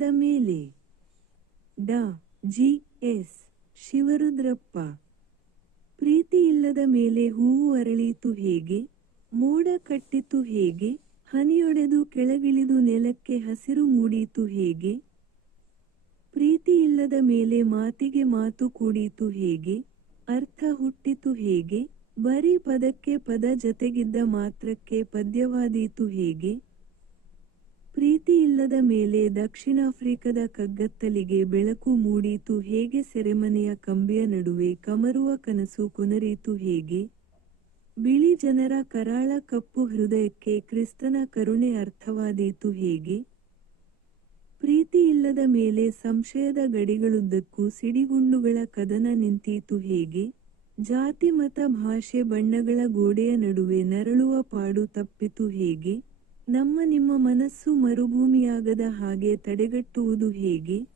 ಇಲ್ಲದ ಮೇಲೆ. ಡಾ. ಜಿ. ಎಸ್. ಶಿವರುದ್ರಪ್ಪ. ಪ್ರೀತಿ ಇಲ್ಲದ ಮೇಲೆ ಹೂವು ಅರಳೀತು ಹೇಗೆ, ಮೋಡ ಕಟ್ಟಿತು ಹೇಗೆ, ಹನಿಯೊಡೆದು ಕೆಳಗಿಳಿದು ನೆಲಕ್ಕೆ ಹಸಿರು ಮೂಡೀತು ಹೇಗೆ. ಪ್ರೀತಿ ಇಲ್ಲದ ಮೇಲೆ ಮಾತಿಗೆ ಮಾತು ಕೂಡೀತು ಹೇಗೆ, ಅರ್ಥ ಹುಟ್ಟಿತು ಹೇಗೆ, ಬರೀ ಪದಕ್ಕೆ ಪದ ಜತೆಗಿದ್ದ ಮಾತ್ರಕ್ಕೆ ಪದ್ಯವಾದೀತು ಹೇಗೆ. ಪ್ರೀತಿ ಇಲ್ಲದ ಮೇಲೆ ದಕ್ಷಿಣಾಫ್ರಿಕದ ಕಗ್ಗತ್ತಲಿಗೆ ಬೆಳಕು ಮೂಡೀತು ಹೇಗೆ, ಸೆರೆಮನೆಯ ಕಂಬಿಯ ನಡುವೆ ಕಮರುವ ಕನಸು ಕೊನರೀತು ಹೇಗೆ. ಬಿಳಿ ಜನರ ಕರಾಳ ಕಪ್ಪು ಹೃದಯಕ್ಕೆ ಕ್ರಿಸ್ತನ ಕರುಣೆ ಅರ್ಥವಾದೀತು ಹೇಗೆ. ಪ್ರೀತಿ ಇಲ್ಲದ ಮೇಲೆ ಸಂಶಯದ ಗಡಿಗಳುದ್ದಕ್ಕೂ ಸಿಡಿಗುಂಡುಗಳ ಕದನ ನಿಂತೀತು ಹೇಗೆ. ಜಾತಿ ಮತ ಭಾಷೆ ಬಣ್ಣಗಳ ಗೋಡೆಯ ನಡುವೆ ನರಳುವ ಪಾಡು ತಪ್ಪಿತು ಹೇಗೆ. ನಮ್ಮ ನಿಮ್ಮ ಮನಸ್ಸು ಮರುಭೂಮಿಯಾಗದ ಹಾಗೆ ತಡೆಗಟ್ಟುವುದು ಹೇಗೆ.